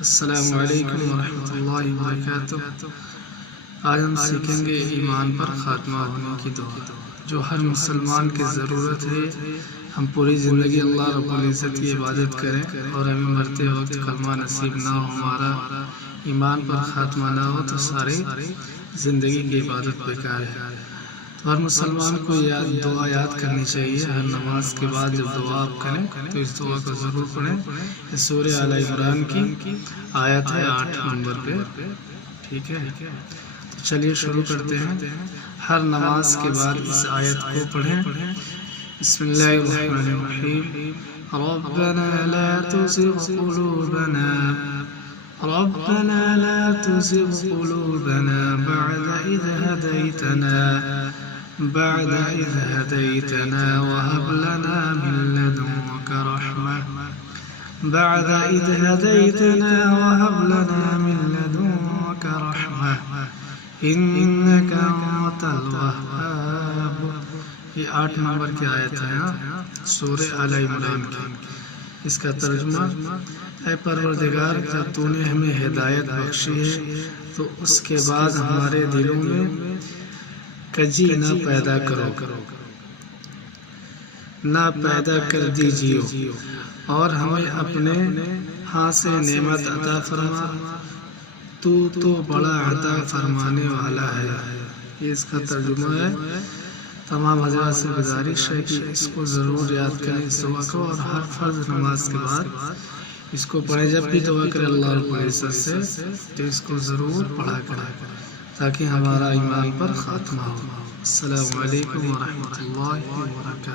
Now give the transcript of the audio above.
السلام علیکم ورحمۃ اللہ وبرکاتہ۔ آج ہم سیکھیں گے ایمان پر خاتمہ ہونے کی دعا، جو ہر مسلمان کی ضرورت ہے۔ ہم پوری زندگی اللہ رب العزت کی عبادت کریں اور ہمیں مرتے وقت کلمہ نصیب نہ ہو، ہمارا ایمان پر خاتمہ نہ ہو، تو ساری زندگی کی عبادت بیکار ہے۔ ہر مسلمان کو دعا یاد کرنی چاہیے۔ ہر نماز کے بعد جب دعا آپ کریں تو اس دعا کو ضرور پڑھیں۔ یہ سورہ آل عمران کی آیت ہے 8 نمبر پہ، ٹھیک ہے؟ تو چلیے شروع کرتے ہیں۔ ہر نماز کے بعد اس آیت کو پڑھیں۔ بسم اللہ الرحمن الرحیم۔ ربنا لا تزغ قلوبنا ربنا لا تزغ قلوبنا بعد إذ هديتنا وهب لنا من لدنك رحمة إنك أنت الوهاب۔ یہ 8 نمبر کی آیت ہے سورہ آل عمران کی۔ اس کا ترجمہ: اے پروردگار، جب تو نے ہمیں ہدایت بخشی ہے تو اس کے بعد ہمارے دلوں میں کجی نہ پیدا کر دیجیے اور ہمیں اپنے ہاں سے نعمت عطا فرما، تو بڑا عطا فرمانے والا ہے۔ یہ اس کا ترجمہ ہے۔ تمام حضرات سے گزارش ہے کہ اس کو ضرور یاد کریں، اس دعا کو، اور ہر فرض نماز کے بعد اس کو پڑھیں۔ جب بھی دعا کریں اللہ رب العزت سے تو اس کو ضرور پڑھا کریں تاکہ ہمارا ایمان پر خاتمہ ہو۔ السلام علیکم ورحمۃ اللہ وبرکاتہ۔